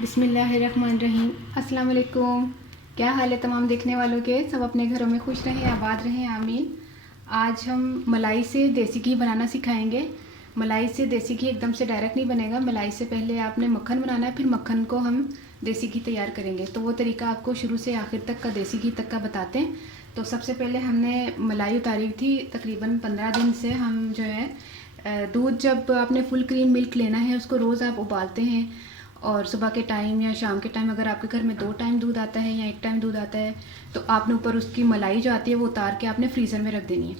बिस्मिल्लाहिर्रहमानिर्रहीम। अस्सलाम वालेकुम। क्या हाल है तमाम देखने वालों के? सब अपने घरों में खुश रहें, आबाद रहें, आमीन। आज हम मलाई से देसी घी बनाना सिखाएंगे। मलाई से देसी घी एकदम से डायरेक्ट नहीं बनेगा। मलाई से पहले आपने मक्खन बनाना है, फिर मक्खन को हम देसी घी तैयार करेंगे। तो वो तरीका आपको शुरू से आखिर तक का देसी घी तक का बताते हैं। तो सबसे पहले हमने मलाई उतारी थी, तकरीबन 15 दिन से हम जो है दूध, जब आपने फुल क्रीम मिल्क लेना है उसको रोज़ आप उबालते हैं, और सुबह के टाइम या शाम के टाइम, अगर आपके घर में 2 टाइम दूध आता है या 1 टाइम दूध आता है, तो आपने ऊपर उसकी मलाई जो आती है वो उतार के आपने फ्रीज़र में रख देनी है।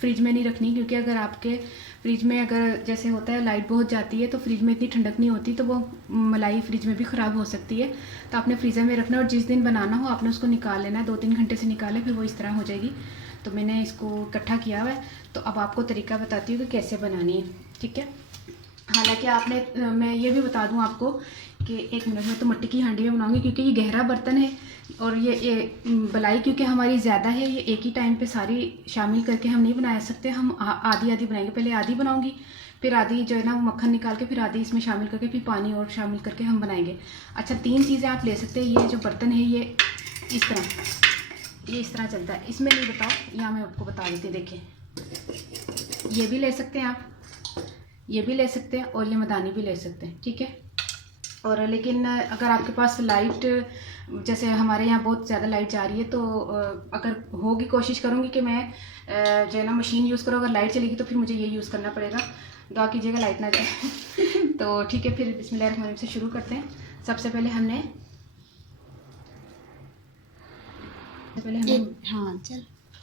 फ्रिज में नहीं रखनी, क्योंकि अगर आपके फ्रिज में अगर जैसे होता है लाइट बहुत जाती है तो फ्रिज में इतनी ठंडक नहीं होती, तो वो मलाई फ्रिज में भी ख़राब हो सकती है। तो आपने फ्रीज़र में रखना, और जिस दिन बनाना हो आपने उसको निकाल लेना है। 2-3 घंटे से निकालें, फिर वो इस तरह हो जाएगी। तो मैंने इसको इकट्ठा किया हुआ है, तो अब आपको तरीका बताती हूँ कि कैसे बनानी है, ठीक है। हालांकि आपने, मैं ये भी बता दूं आपको कि 1 मिनट में तो मिट्टी की हांडी में बनाऊंगी, क्योंकि ये गहरा बर्तन है, और ये बलाई क्योंकि हमारी ज़्यादा है, ये एक ही टाइम पे सारी शामिल करके हम नहीं बना सकते। हम आधी आधी बनाएंगे। पहले आधी बनाऊंगी, फिर आधी जो है ना वो मक्खन निकाल के फिर आधी इसमें शामिल करके फिर पानी और शामिल करके हम बनाएंगे। अच्छा, 3 चीज़ें आप ले सकते हैं। ये जो बर्तन है ये इस तरह चलता है। इसमें नहीं बताओ, यहाँ मैं आपको बता देती हूँ। देखिए, ये भी ले सकते हैं आप, ये भी ले सकते हैं, और ये मदानी भी ले सकते हैं, ठीक है। और लेकिन अगर आपके पास लाइट, जैसे हमारे यहाँ बहुत ज़्यादा लाइट जा रही है, तो अगर होगी, कोशिश करूँगी कि मैं जो है ना मशीन यूज़ करूँ। अगर लाइट चलेगी तो फिर मुझे ये यूज़ करना पड़ेगा। दुआ कीजिएगा लाइट ना जाए। तो ठीक है, फिर बिस्मिल्लाहिर्रहमानिर्रहीम से शुरू करते हैं। सबसे पहले हमने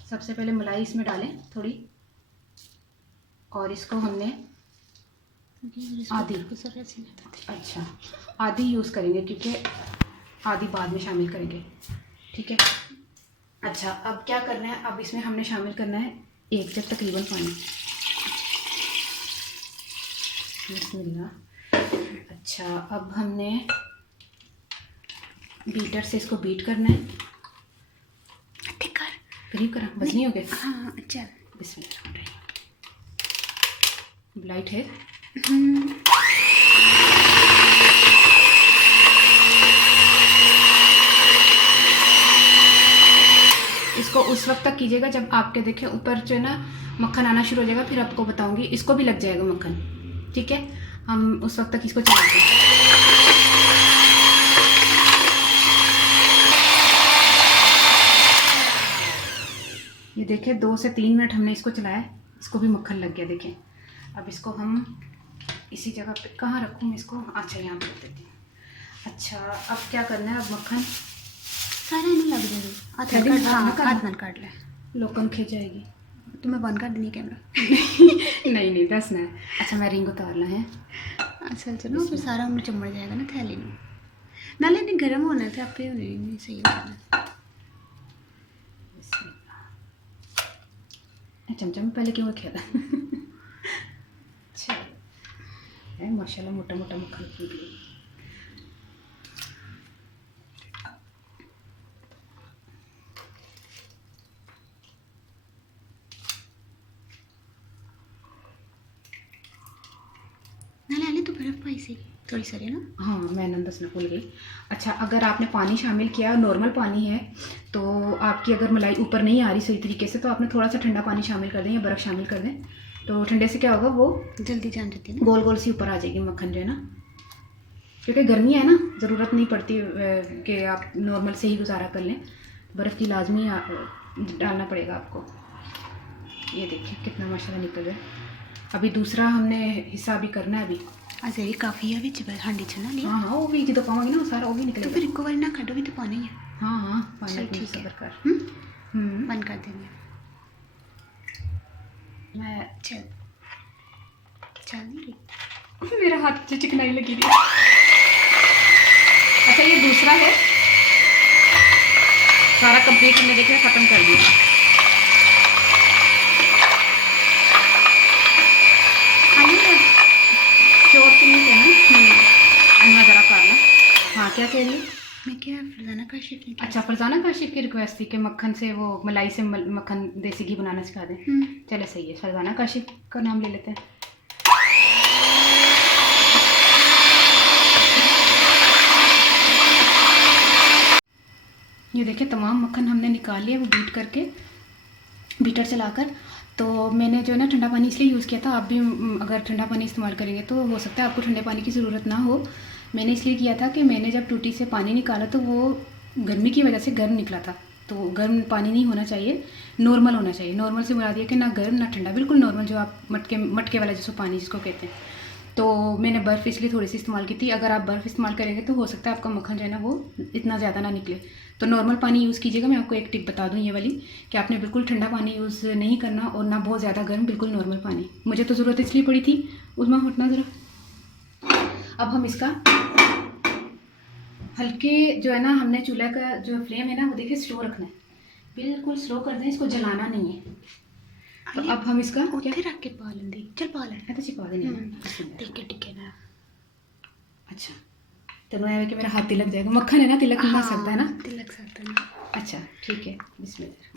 सबसे पहले मलाई इसमें डालें थोड़ी, और इसको हमने आधी, अच्छा आधी यूज़ करेंगे, क्योंकि आधी बाद में शामिल करेंगे, ठीक है। अच्छा, अब क्या करना है, अब इसमें हमने शामिल करना है 1 जग तकरीबन पानी। बिस्मिल्लाह। अच्छा, अब हमने बीटर से इसको बीट करना है। करीब करा, बस नहीं हो गया? हाँ, अच्छा। बिस्मिल्लाह। लाइट है। इसको उस वक्त तक कीजिएगा जब आपके देखें ऊपर जो है ना मक्खन आना शुरू हो जाएगा, फिर आपको बताऊंगी। इसको भी लग जाएगा मक्खन, ठीक है। हम उस वक्त तक इसको चलाते हैं। ये देखें, 2 से 3 मिनट हमने इसको चलाया, इसको भी मक्खन लग गया, देखें। अब इसको हम इसी जगह पे, कहाँ रखूँ मैं इसको? अच्छा, यहाँ पे रख देती हूँ। अच्छा, अब क्या करना है, अब मक्खन सारा नहीं लग जाएगी, हाथ काट ले, लोकन खिंच जाएगी। तो मैं बंद कर देनी कैमरा। नहीं दसना है। अच्छा, मैं रिंग उतारना है। अच्छा चलो, फिर सारा उन्हें चमड़ जाएगा ना थैली में। नाले नहीं गर्म होना था, आपे नहीं सही होना। चमचा में पहले क्यों रखा था? अच्छा है, माशाल्लाह मोटा मोटा मक्खन फूट गया। नाले तो बर्फ पाई सी थोड़ी सारी ना। हाँ, मैंने दसना भूल गई। अच्छा, अगर आपने पानी शामिल किया, नॉर्मल पानी है, तो आपकी अगर मलाई ऊपर नहीं आ रही सही तरीके से, तो आपने थोड़ा सा ठंडा पानी शामिल कर दें या बर्फ़ शामिल कर दें। तो ठंडे से क्या होगा, वो जल्दी जान जाती है ना, गोल गोल सी ऊपर आ जाएगी मक्खन जो है ना। क्योंकि गर्मी है ना, ज़रूरत नहीं पड़ती कि आप नॉर्मल से ही गुजारा कर लें। बर्फ़ की लाजमी डालना पड़ेगा आपको। ये देखिए कितना माशाल्लाह निकल रहा है। अभी दूसरा हमने हिस्सा भी करना है। अभी अच्छा, ये काफ़ी है बिच हांडी च ना नहीं। हाँ, वो भी जो पाऊंगी ना सारा वो भी निकलेगा। तो फिर एक बार ना काटो भी तो पानी है। हाँ, पानी ठीक है, कर बंद कर देंगे। मैं चल नहीं रही, मेरा हाथ से चिकनाई लगी थी। अच्छा, ये दूसरा है, सारा कंप्लीट हमने देखिए ख़त्म कर दिया। शोर तो नहीं कहना, ज़रा करना। हाँ, क्या कह रही है? मैं क्या फरजाना काशिफ की। अच्छा, फरजाना काशिफ की रिक्वेस्ट थी कि मक्खन से, वो मलाई से मक्खन देसी घी बनाना सिखा दें। चले, सही है, फरजाना काशिफ का नाम ले लेते हैं। ये देखिए तमाम मक्खन हमने निकाल लिया वो बीट करके, बीटर चलाकर। तो मैंने जो है ना ठंडा पानी इसलिए यूज़ किया था, आप भी अगर ठंडा पानी इस्तेमाल करेंगे तो हो सकता है आपको ठंडे पानी की ज़रूरत ना हो। मैंने इसलिए किया था कि मैंने जब टूटी से पानी निकाला तो वो गर्मी की वजह से गर्म निकला था। तो गर्म पानी नहीं होना चाहिए, नॉर्मल होना चाहिए। नॉर्मल से मुराद ये कि ना गर्म ना ठंडा, बिल्कुल नॉर्मल, जो आप मटके वाला जिसको पानी जिसको कहते हैं। तो मैंने बर्फ़ इसलिए थोड़ी सी इस्तेमाल की थी। अगर आप बर्फ़ इस्तेमाल करेंगे तो हो सकता है आपका मक्खन जो है ना वो इतना ज़्यादा ना निकले। तो नॉर्मल पानी यूज़ कीजिएगा। मैं आपको एक टिप बता दूं ये वाली, कि आपने बिल्कुल ठंडा पानी यूज़ नहीं करना और ना बहुत ज़्यादा गर्म, बिल्कुल नॉर्मल पानी। मुझे तो ज़रूरत इसलिए पड़ी थी। उसमें हटना ज़रा। अब हम इसका हल्के जो है ना, हमने चूल्हा का जो फ्लेम है ना वो देखिए स्लो रखना है, बिल्कुल स्लो कर दें, इसको जलाना नहीं है। तो अब हम इसका क्या रख के पा लेंगे, चल पा लें तो छिपा देने। ठीक है ना। अच्छा, तो मैं कि मेरा हाथ तिलक जाएगा, मक्खन है ना, तिलक ना सकता है ना, तिलक सकता है। अच्छा ठीक है, बिस्मिल्लाह।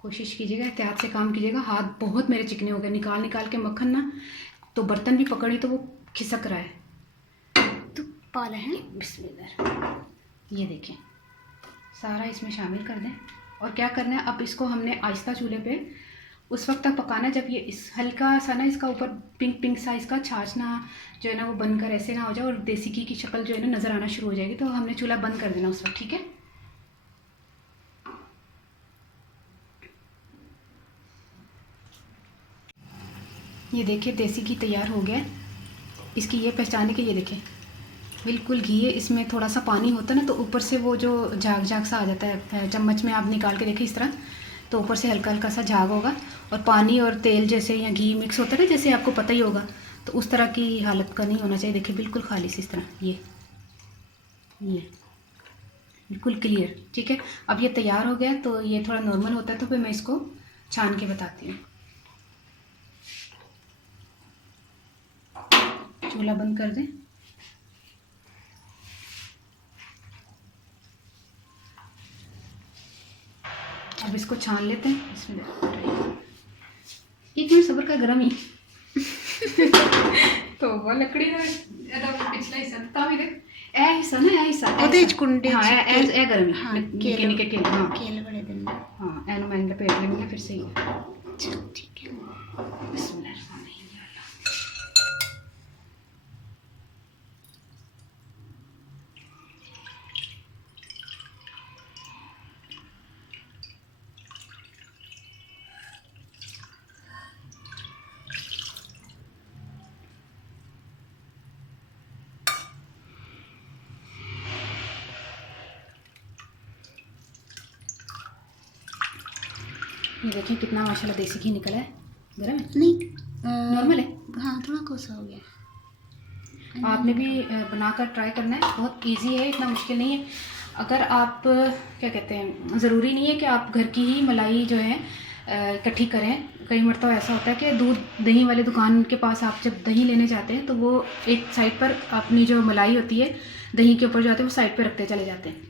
कोशिश कीजिएगा, एहतियात से काम कीजिएगा। हाथ बहुत मेरे चिकने हो गए, निकाल के मक्खन ना, तो बर्तन भी पकड़ी तो वो खिसक रहा है। तो पाला है। बिस्मिल्लाह। ये देखें, सारा इसमें शामिल कर दें। और क्या करना है, अब इसको हमने आहिस्ता चूल्हे पे उस वक्त तक पकाना है जब ये इस हल्का सा ना इसका ऊपर पिंक सा इसका छाछ ना जो है ना वो बनकर ऐसे ना हो जाए और देसी घी की शक्ल जो है ना नज़र आना शुरू हो जाएगी। तो हमने चूल्हा बंद कर देना उस वक्त, ठीक है। ये देखिए देसी घी तैयार हो गया। इसकी ये पहचाने के, ये देखिए बिल्कुल घी है, इसमें थोड़ा सा पानी होता है ना तो ऊपर से वो जो झाग सा आ जाता है। चम्मच में आप निकाल के देखें इस तरह, तो ऊपर से हल्का हल्का सा झाग होगा। और पानी और तेल जैसे या घी मिक्स होता है ना, जैसे आपको पता ही होगा, तो उस तरह की हालत का नहीं होना चाहिए। देखिए बिल्कुल खालिश इस तरह, ये बिल्कुल क्लियर, ठीक है। अब ये तैयार हो गया, तो ये थोड़ा नॉर्मल होता है तो फिर मैं इसको छान के बताती हूँ। चूल्हा बंद कर दें। अब इसको छान लेते हैं। इसमें 1 मिनट सब्र का, गरम ही तो वो लकड़ी ना पिछला हिस्सा ता भी देख ए हिस्सा ना, ए हिस्सा ओदे च कुंडे हां ए गरम हां निके निके के हां केल बड़े दिन हां एनो मैंने लपेट लेंगे फिर सही है। चलो ठीक है। बिस्मिल्लाह। ये देखिए कितना माशाल्लाह देसी घी निकला है। गरम है? नहीं नॉर्मल है। हाँ थोड़ा कोसा हो गया। आपने भी बनाकर ट्राई करना है, बहुत इजी है, इतना मुश्किल नहीं है। अगर आप क्या कहते हैं, ज़रूरी नहीं है कि आप घर की ही मलाई जो है इकट्ठी करें। कई मरतबा ऐसा होता है कि दूध दही वाले दुकान के पास आप जब दही लेने जाते हैं तो वो एक साइड पर अपनी जो मलाई होती है दही के ऊपर जो आते हैं वो साइड पर रखते चले जाते हैं।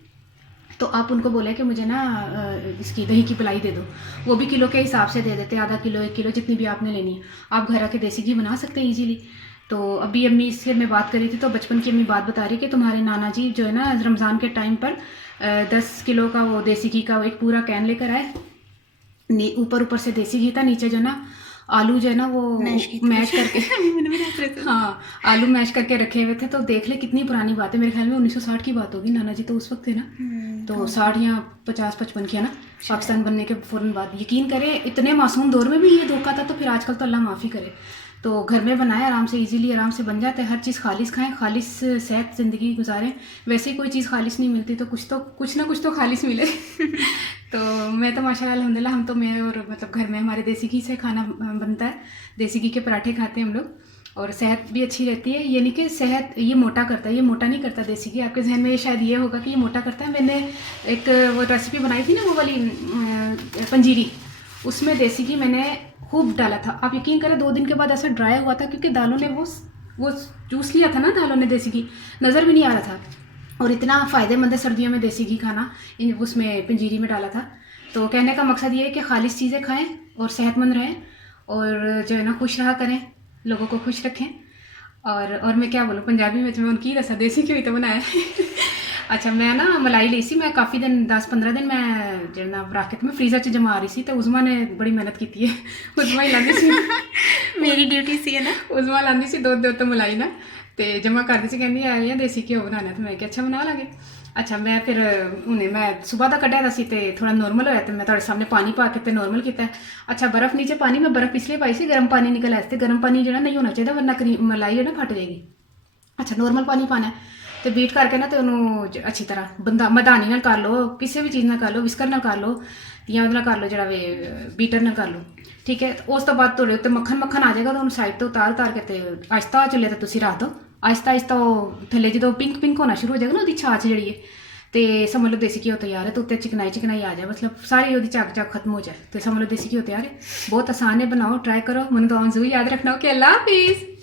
तो आप उनको बोले कि मुझे ना इसकी दही की पिलाई दे दो, वो भी किलो के हिसाब से दे देते हैं, आधा किलो 1 किलो जितनी भी आपने लेनी है। आप घर आके देसी घी बना सकते हैं ईजीली। तो अभी अम्मी इससे मैं बात करी थी तो बचपन की अम्मी बात बता रही कि तुम्हारे नाना जी जो है ना रमज़ान के टाइम पर 10 किलो का वो देसी घी का एक पूरा कैन लेकर आए। ऊपर से देसी घी था, नीचे जो ना आलू जो है ना वो मैश करके हाँ आलू मैश करके रखे हुए थे। तो देख ले कितनी पुरानी बात है, मेरे ख्याल में 1960 की बात होगी। नाना जी तो उस वक्त थे ना, तो 60 या 50-55 की है ना, पाकिस्तान बनने के फ़ौरन बाद। यकीन करें इतने मासूम दौर में भी ये धोखा था, तो फिर आजकल तो अल्लाह माफ़ी करे। तो घर में बनाए, आराम से इजीली आराम से बन जाता है। हर चीज़ खालिश खाएं, खालिश सेहत ज़िंदगी गुजारें। वैसे ही कोई चीज़ खालिश नहीं मिलती, तो कुछ ना कुछ तो खालिश मिले तो मैं तो माशाल्लाह अल्हम्दुलिल्लाह, हम तो मैं और मतलब घर में हमारे देसी घी से खाना बनता है। देसी घी के पराठे खाते हैं हम लोग, और सेहत भी अच्छी रहती है। यानी कि सेहत ये मोटा करता है, ये मोटा नहीं करता देसी घी। आपके जहन में शायद ये होगा कि ये मोटा करता है। मैंने एक वो रेसिपी बनाई थी ना वो वाली पंजीरी, उसमें देसी घी मैंने खूब डाला था। आप यकीन करें 2 दिन के बाद ऐसा ड्राई हुआ था, क्योंकि दालों ने वो चूस लिया था ना, दालों ने देसी घी नज़र भी नहीं आ रहा था। और इतना फ़ायदेमंद है सर्दियों में देसी घी खाना, उसमें पंजीरी में डाला था। तो कहने का मकसद ये है कि खालिश चीज़ें खाएं और सेहतमंद रहें, और जो है ना खुश रहा करें, लोगों को खुश रखें। और मैं क्या बोलूँ पंजाबी में मैं उनकी दसा देसी घी तो बनाया अच्छा मैं ना मलाई ली सी मैं काफ़ी दिन 10-15 दिन मैं जिन्ना रख के मैं फ्रीज़र च जमा रही सी तो उज़मा ने बड़ी मेहनत की है उज़मा ही लाती सी मेरी ड्यूटी सी है ना उज़मा लाती सी दुध तो मलाई ना तो जमा करती सी कहती आए देसी घ्यो बनाना तो मैं क्या अच्छा बना लाँगे अच्छा मैं फिर हुणे मैं सुबह का कढ़िया सी तो थोड़ा नॉर्मल होया तो मैं तुहाडे सामने पानी पा के नॉर्मल किया अच्छा बर्फ़ नीचे पानी मैं बर्फ़ इसलिए पाई सी गर्म पानी निकल आया गर्म पानी जो नहीं होना चाहिए वरना क्रीम मलाई जो ना फट जाएगी अच्छा नॉर्मल पानी पाना है तो बीट करके ना तो उन्होंने अच्छी तरह बंदा मधानी नाल कर लो किसी भी चीज़ नाल कर लो विस्कर नाल कर लो या उहदे नाल कर लो जरा वे बीटर नाल कर लो ठीक है उस तो बाद तुहाडे उत्ते मक्खन मक्खन आ जाएगा तो उन्होंने साइड तो उतार के ते आहिस्ता चुल्हे ते तुसीं रख दो आहिस्ता आहिस्ता वो थल्ले जो पिंक पिंक होना शुरू हो जाएगा ना उसकी छाछ जी है तो समझ लो देसी घ्यो तैयार है तो उत्ते चिकनाई चिकनाई आ जाए मतलब सारी वो झाग झाग खत्म हो जाए तो समझ लो देसी घ्यो तैयार है बहुत आसान है बनाओ ट्राई करो मैंने दुआओं जरूर याद रखना ओके अल्लाह हाफिज़।